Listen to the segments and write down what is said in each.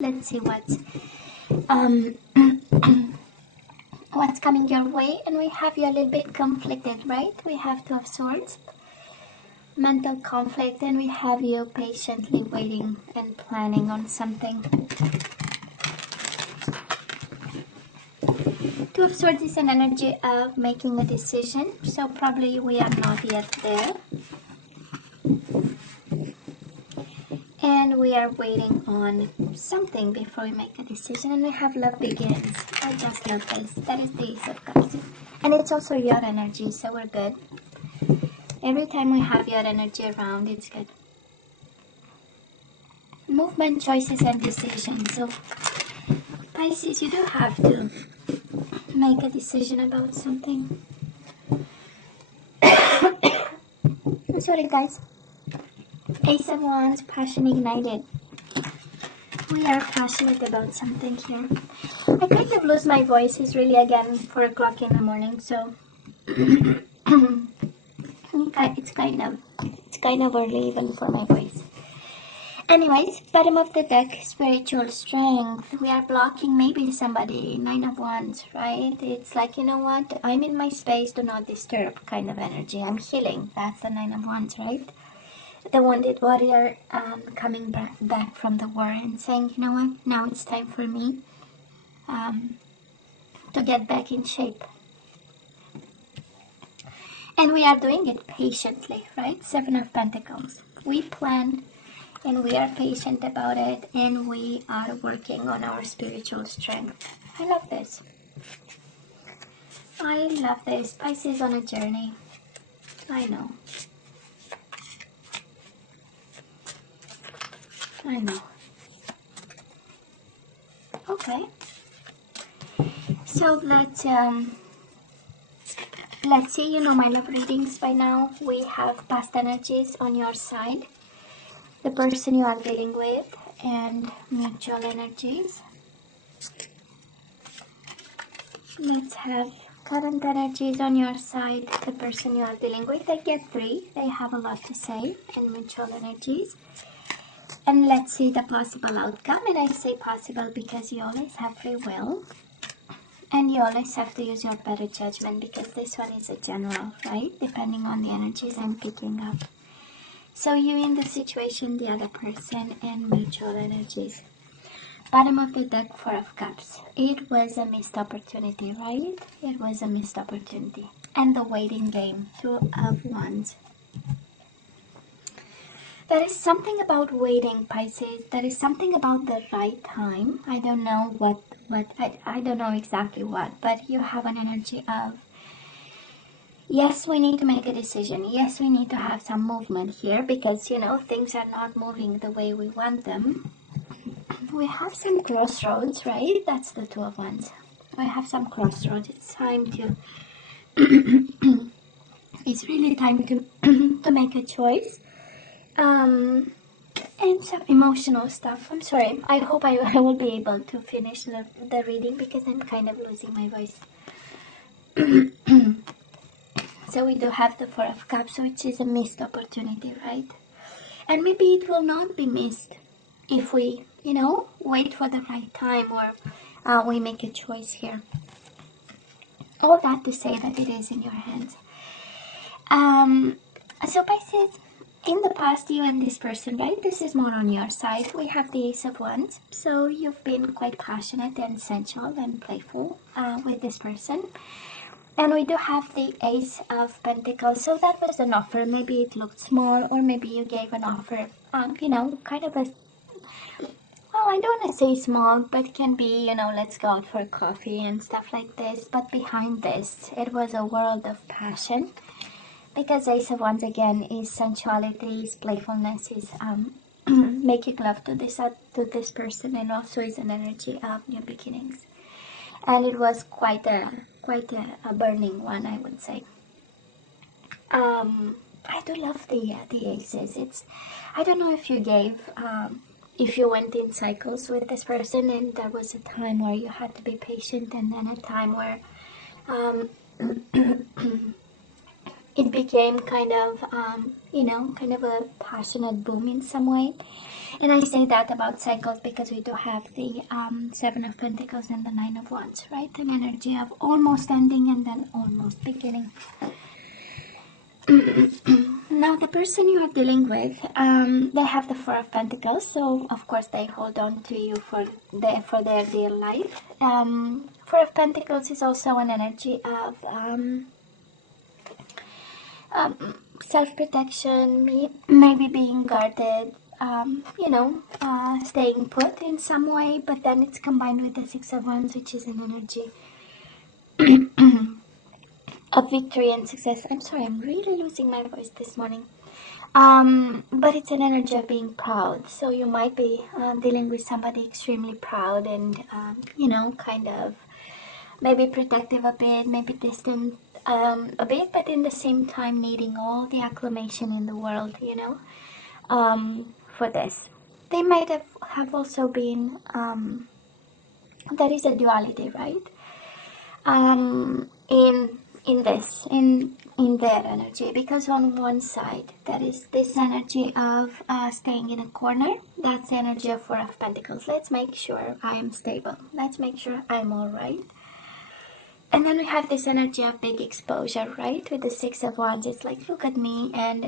Let's see what's coming your way. And we have you a little bit conflicted, right? We have Two of Swords, mental conflict, and we have you patiently waiting and planning on something. Two of Swords is an energy of making a decision, so probably we are not yet there. And we are waiting on something before we make a decision. And we have Love Begins. I just love this. That is the Ace of Cups. And it's also your energy, so we're good. Every time we have your energy around, it's good. Movement, choices, and decisions. So, Pisces, you do have to make a decision about something. I'm sorry, guys. Ace of Wands, passion ignited. We are passionate about something here. I kind of lose my voice. It's really again 4 o'clock in the morning, so it's kind of early even for my voice. Anyways, bottom of the deck, spiritual strength. We are blocking maybe somebody, 9 of Wands, right? It's like, you know what? I'm in my space, do not disturb kind of energy. I'm healing. That's the 9 of Wands, right? The wounded warrior coming back from the war and saying, you know what? Now it's time for me to get back in shape. And we are doing it patiently, right? 7 of Pentacles. We plan and we are patient about it, and we are working on our spiritual strength. I love this. I love this. Pisces on a journey. I know. I know. Okay. So let's see. You know my love readings by now. We have past energies on your side, the person you are dealing with, and mutual energies. Let's have current energies on your side, the person you are dealing with. They get 3. They have a lot to say, and mutual energies. And let's see the possible outcome. And I say possible because you always have free will. And you always have to use your better judgment, because this one is a general, right? Depending on the energies I'm picking up. So you in the situation, the other person, and mutual energies. Bottom of the deck, 4 of Cups. It was a missed opportunity, right? It was a missed opportunity. And the waiting game, 2 of Wands. There is something about waiting, Pisces. There is something about the right time. I don't know I don't know exactly what, but you have an energy of, yes, we need to make a decision. Yes, we need to have some movement here, because, you know, things are not moving the way we want them. We have some crossroads, right? That's the 2 of Wands. We have some crossroads. It's time to, it's really time to, to make a choice. And some emotional stuff. I'm sorry. I hope I will be able to finish the reading, because I'm kind of losing my voice. So we do have the 4 of Cups, which is a missed opportunity, right? And maybe it will not be missed if we, you know, wait for the right time, or we make a choice here. All that to say that it is in your hands. So Pisces, in the past, you and this person, right? This is more on your side. We have the Ace of Wands. So you've been quite passionate and sensual and playful with this person. And we do have the Ace of Pentacles. So that was an offer. Maybe it looked small, or maybe you gave an offer, you know, kind of a, well, I don't want to say small, but can be, you know, let's go out for coffee and stuff like this. But behind this, it was a world of passion. Because Ace of Wands again is sensuality, is playfulness, is making love to this person, and also is an energy of new beginnings. And it was quite a burning one, I would say. I do love the aces. It's, I don't know if you if you went in cycles with this person, and there was a time where you had to be patient, and then a time where it became kind of, kind of a passionate boom in some way. And I say that about cycles because we do have the Seven of Pentacles and the Nine of Wands, right? An energy of almost ending and then almost beginning. Now, the person you are dealing with, they have the Four of Pentacles, so of course they hold on to you for their dear life. Four of Pentacles is also an energy of self-protection, maybe being guarded, staying put in some way, but then it's combined with the Six of Wands, which is an energy of victory and success. I'm sorry, I'm really losing my voice this morning. But it's an energy of being proud. So you might be dealing with somebody extremely proud and, kind of maybe protective a bit, maybe distant a bit, but in the same time needing all the acclamation in the world, for this. They might have also been, there is a duality, right? In their energy, because on one side there is this energy of staying in a corner. That's the energy of Four of Pentacles. Let's make sure I am stable, let's make sure I'm all right. And then we have this energy of big exposure, right? With the Six of Wands, it's like, look at me. And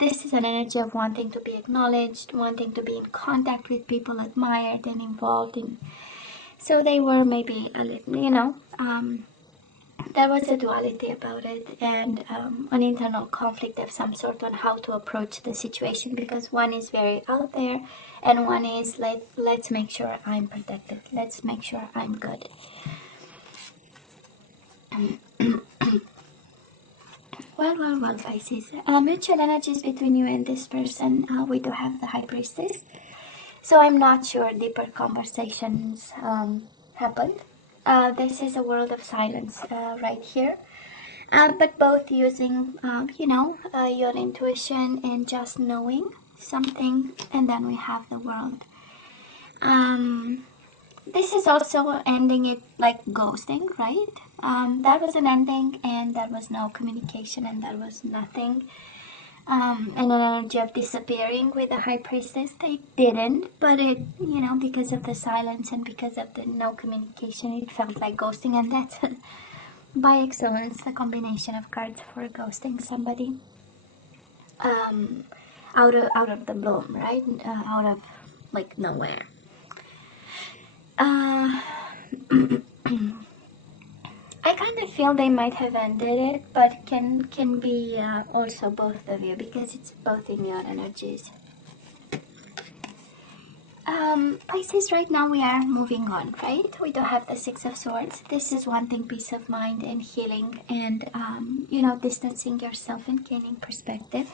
this is an energy of wanting to be acknowledged, wanting to be in contact with people admired and involved in. So they were maybe a little, there was a duality about it, and an internal conflict of some sort on how to approach the situation, because one is very out there and one is like, let's make sure I'm protected, let's make sure I'm good. Well, Pisces. Mutual energies between you and this person. We do have the High Priestess. So I'm not sure deeper conversations happened. This is a world of silence right here. But both using, your intuition and just knowing something. And then we have the world. This is also ending it like ghosting, right? That was an ending and there was no communication and there was nothing. And an energy of disappearing with the High Priestess. They didn't, but it, because of the silence and because of the no communication, it felt like ghosting. And that's by excellence the combination of cards for ghosting somebody out of the bloom, right? Out of like nowhere. I kind of feel they might have ended it, but can be also both of you, because it's both in your energies. Pisces, right now we are moving on, right? We do have the Six of Swords. This is wanting peace of mind and healing and, distancing yourself and gaining perspective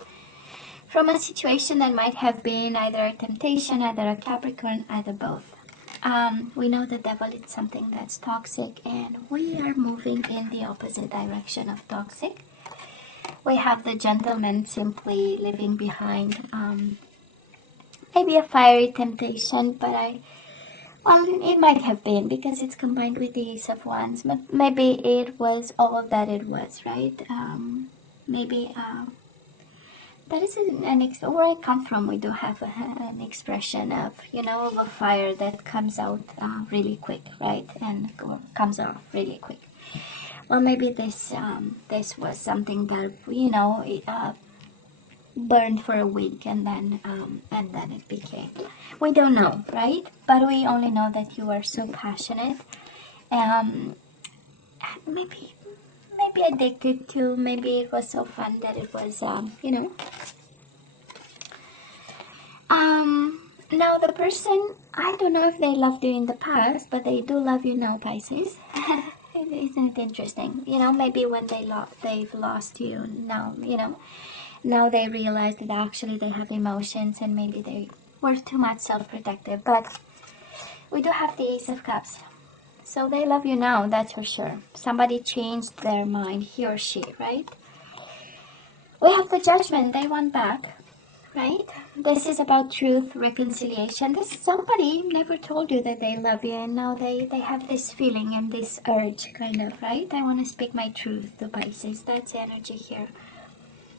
from a situation that might have been either a temptation, either a Capricorn, either both. We know the devil is something that's toxic, and we are moving in the opposite direction of toxic. We have the gentleman simply leaving behind maybe a fiery temptation, but it might have been, because it's combined with the Ace of Wands, but maybe it was all that it was, right? Maybe that is where I come from, we do have an expression of, of a fire that comes out really quick, right? And comes off really quick. Well, maybe this was something that, it burned for a week and then it became. We don't know, right? But we only know that you are so passionate. Maybe addicted to, maybe it was so fun that it was, Now the person, I don't know if they loved you in the past, but they do love you now, Pisces. Isn't it interesting? Maybe when they've lost you now, now they realize that actually they have emotions and maybe they were too much self-protective. But we do have the Ace of Cups. So they love you now, that's for sure. Somebody changed their mind, he or she, right? We have the Judgment, they want back. right? This is about truth, reconciliation. This somebody never told you that they love you, and now they have this feeling and this urge, kind of, right? I want to speak my truth to Pisces. That's the energy here.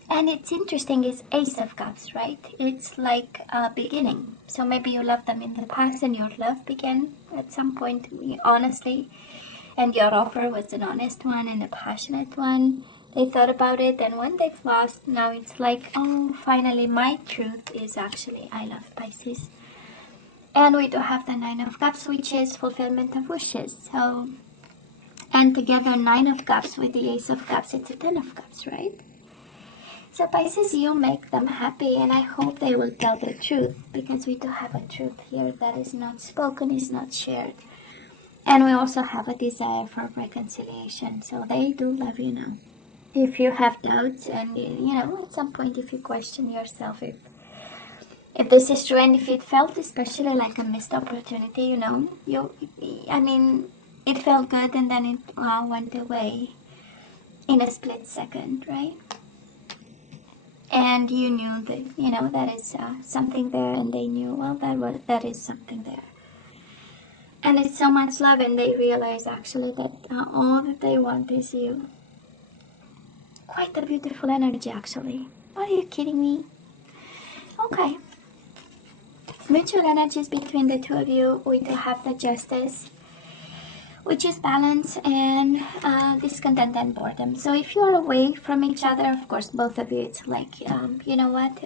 And it's interesting, it's Ace of Cups, right? It's like a beginning. So maybe you loved them in the past and your love began at some point, honestly. And your offer was an honest one and a passionate one. They thought about it, and when they've lost, now it's like, oh, finally my truth is actually I love Pisces. And we do have the Nine of Cups, which is fulfillment of wishes. So, and together Nine of Cups with the Ace of Cups, it's a Ten of Cups, right? So Pisces, you make them happy, and I hope they will tell the truth, because we do have a truth here that is not spoken, is not shared. And we also have a desire for reconciliation, so they do love you now. If you have doubts, and at some point if you question yourself if this is true, and if it felt especially like a missed opportunity, it felt good and then it went away in a split second, right? And you knew that, that is something there, and they knew, well, that is something there. And it's so much love, and they realize actually that all that they want is you. Quite a beautiful energy, actually. Are you kidding me? Okay. Mutual energies between the two of you. We do have the Justice, which is balance and discontent and boredom. So if you're away from each other, of course, both of you, it's like, you know what,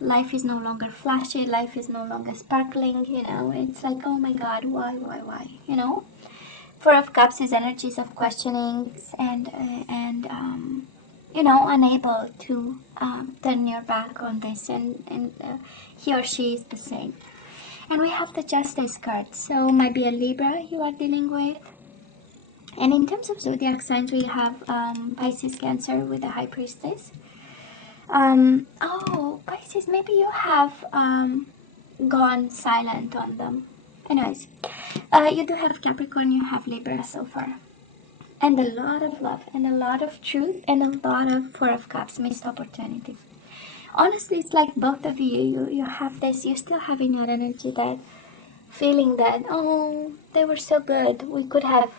life is no longer flashy, life is no longer sparkling, it's like, oh my God, why, Four of Cups is energies of questionings and unable to turn your back on this, and he or she is the same. And we have the Justice card, so might be a Libra you are dealing with. And in terms of zodiac signs, we have Pisces, Cancer with the High Priestess. Pisces, maybe you have gone silent on them. Anyways, you do have Capricorn, you have Libra so far. And a lot of love, and a lot of truth, and a lot of Four of Cups, missed opportunity. Honestly, it's like both of you have this, you still have in your energy that feeling that, oh, they were so good. We could have,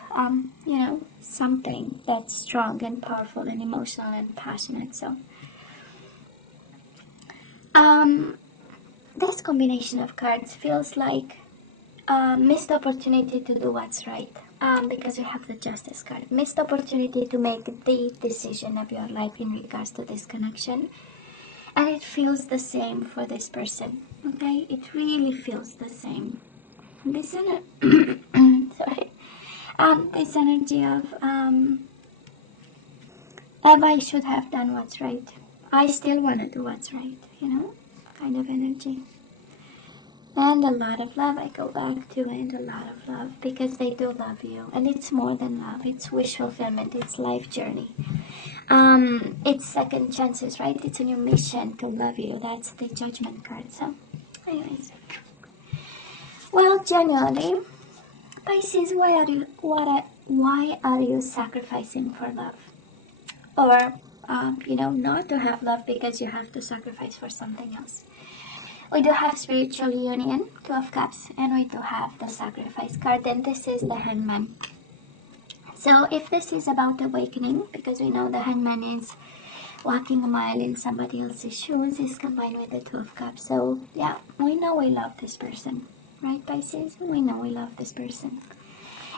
something that's strong and powerful and emotional and passionate. So, this combination of cards feels like a missed opportunity to do what's right. Because we have the Justice card. Missed opportunity to make the decision of your life in regards to this connection. And it feels the same for this person. Okay? It really feels the same. This this energy of I should have done what's right. I still want to do what's right, kind of energy. And a lot of love, I go back to, and a lot of love, because they do love you. And it's more than love, it's wish fulfillment, it's life journey. It's second chances, right? It's a new mission to love you. That's the Judgment card. So, anyways. Well, genuinely, Pisces, why are you sacrificing for love? Or, not to have love because you have to sacrifice for something else. We do have spiritual union, Two of Cups, and we do have the Sacrifice card, and this is the Hangman. So if this is about awakening, because we know the Hangman is walking a mile in somebody else's shoes, is combined with the Two of Cups. So yeah, we know we love this person, right, Pisces? We know we love this person.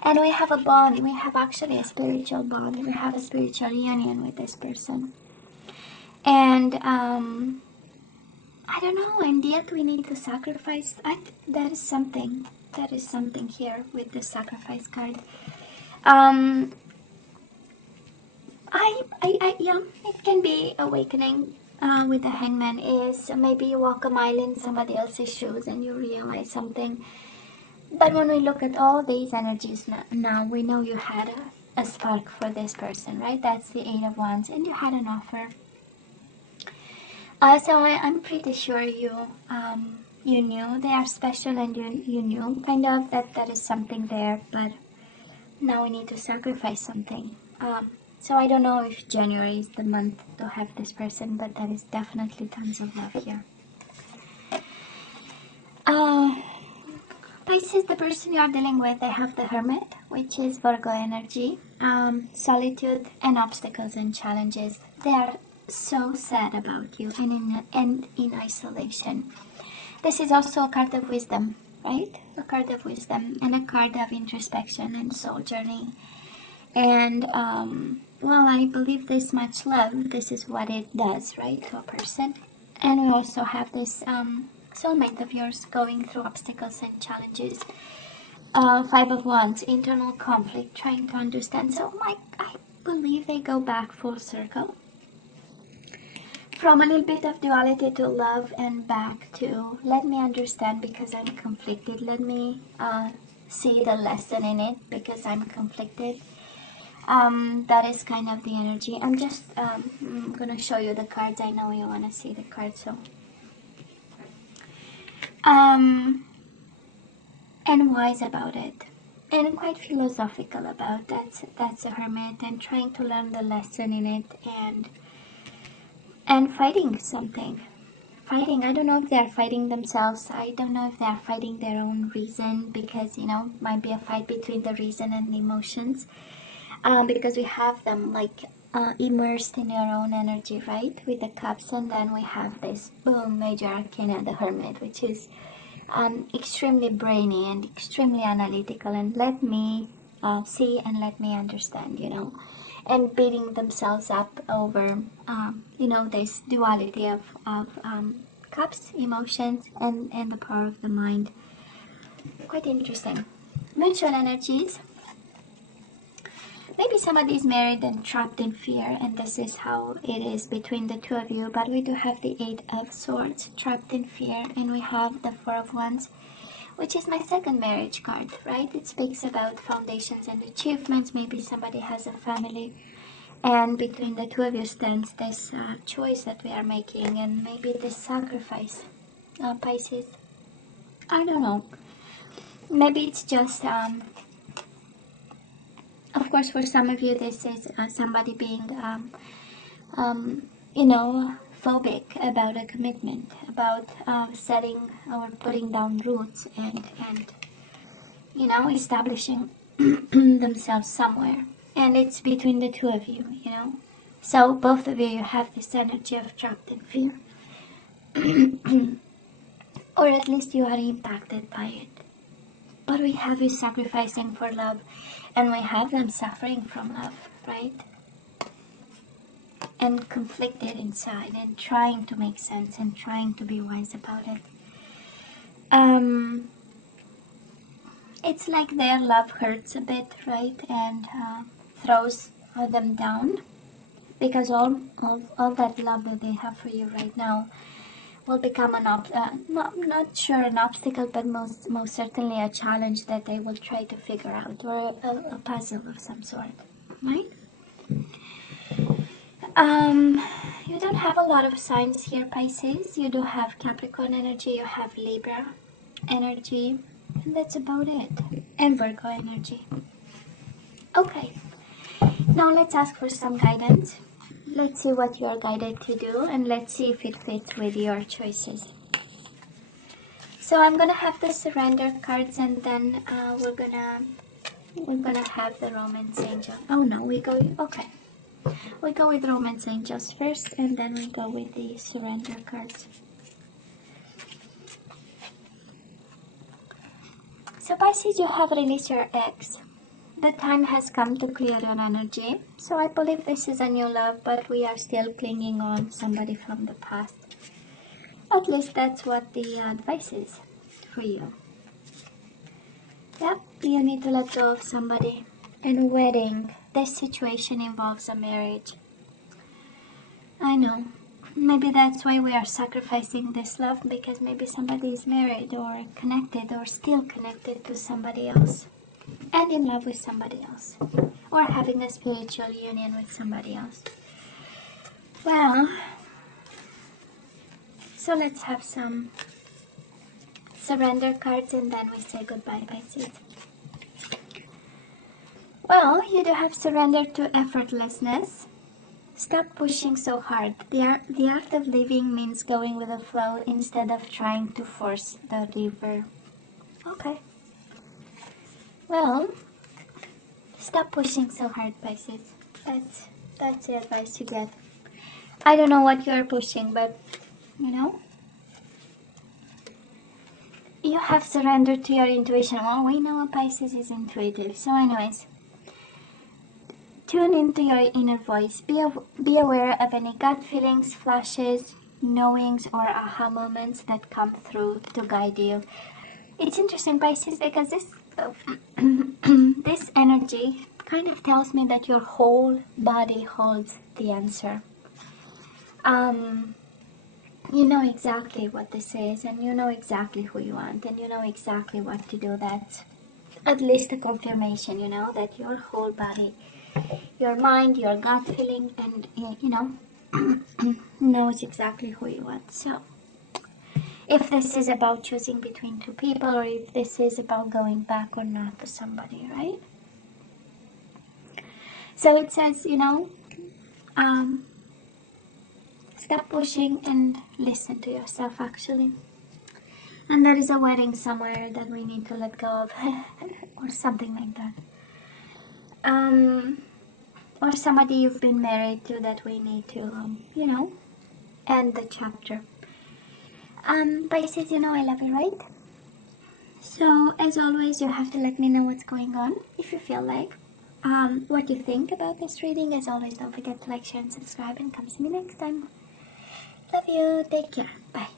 And we have a bond, we have actually a spiritual bond, we have a spiritual union with this person. And I don't know, and yet we need to sacrifice. That is something here with the Sacrifice card. Yeah, it can be awakening with the Hangman. Is maybe you walk a mile in somebody else's shoes and you realize something. But when we look at all these energies now, we know you had a spark for this person, right? That's the Eight of Wands, and you had an offer. So I'm pretty sure you knew they are special, and you knew kind of that is something there, but now we need to sacrifice something. So I don't know if January is the month to have this person, but there is definitely tons of love here. Uh, Pisces, the person you are dealing with, they have the Hermit, which is Virgo energy. Solitude and obstacles and challenges. They are so sad about you and in isolation. This is also a card of wisdom, right? A card of wisdom and a card of introspection and soul journey. And well, I believe this much love, this is what it does, right, to a person. And we also have this soulmate of yours going through obstacles and challenges. Five of Wands, internal conflict, trying to understand. So I believe they go back full circle. From a little bit of duality to love and back to let me understand because I'm conflicted. Let me see the lesson in it because I'm conflicted. That is kind of the energy. I'm just gonna show you the cards. I know you want to see the cards, so and wise about it, and quite philosophical about that's a hermit and trying to learn the lesson in it and fighting something. Fighting. I don't know if they are fighting themselves. I don't know if they are fighting their own reason because might be a fight between the reason and the emotions. Because we have them like immersed in your own energy, right? With the cups, and then we have this boom major arcana, the Hermit, which is extremely brainy and extremely analytical, and let me see and let me understand, and beating themselves up over, this duality of cups, emotions, and the power of the mind. Quite interesting. Mutual energies. Maybe somebody is married and trapped in fear, and this is how it is between the two of you. But we do have the Eight of Swords, trapped in fear, and we have the Four of Wands, which is my second marriage card, right? It speaks about foundations and achievements. Maybe somebody has a family, and between the two of you stands this choice that we are making, and maybe this sacrifice, Pisces. I don't know. Maybe it's just of course, for some of you, this is somebody being, phobic about a commitment, about setting or putting down roots and establishing themselves somewhere. And it's between the two of you, So both of you have this energy of trapped in fear. Or at least you are impacted by it. But we have you sacrificing for love, and we have them suffering from love, right? And conflicted inside, and trying to make sense, and trying to be wise about it. It's like their love hurts a bit, right? And throws them down, because all that love that they have for you right now will become not sure an obstacle, but most certainly a challenge that they will try to figure out, or a puzzle of some sort, right? You don't have a lot of signs here, Pisces. You do have Capricorn energy, you have Libra energy, and that's about it. And Virgo energy. Okay, now let's ask for some guidance. Let's see what you are guided to do, and let's see if it fits with your choices. So I'm gonna have the surrender cards, and then we're gonna have the romance angel. Oh no, we go with romance angels first, and then we go with the surrender cards. So Pisces, you have released your ex. The time has come to clear your energy. So I believe this is a new love, but we are still clinging on somebody from the past. At least that's what the advice is for you. Yep, you need to let go of somebody. And wedding. This situation involves a marriage. I know. Maybe that's why we are sacrificing this love, because maybe somebody is married or connected or still connected to somebody else. And in love with somebody else. Or having a spiritual union with somebody else. Well, so let's have some surrender cards, and then we say goodbye, Pisces. Well, you do have surrender to effortlessness. Stop pushing so hard. The art of living means going with the flow instead of trying to force the river. Okay. Well, stop pushing so hard, Pisces. That's the advice you get. I don't know what you're pushing, but you know, you have surrendered to your intuition. Well, we know a Pisces is intuitive. So anyways, tune into your inner voice. Be aware of any gut feelings, flashes, knowings, or aha moments that come through to guide you. It's interesting, Pisces, because this this energy kind of tells me that your whole body holds the answer. You know exactly what this is, and you know exactly who you want, and you know exactly what to do. That's at least a confirmation, you know, that your whole body, your mind, your gut feeling, and you know, knows exactly who you want. So if this is about choosing between two people, or if this is about going back or not to somebody, right? So it says, you know, stop pushing and listen to yourself, actually. And there is a wedding somewhere that we need to let go of, or something like that. Or somebody you've been married to that we need to, you know, end the chapter. Pisces, you know I love you, right? So, as always, you have to let me know what's going on, if you feel like. What you think about this reading. As always, don't forget to like, share, and subscribe, and come see me next time. Love you. Take care. Bye.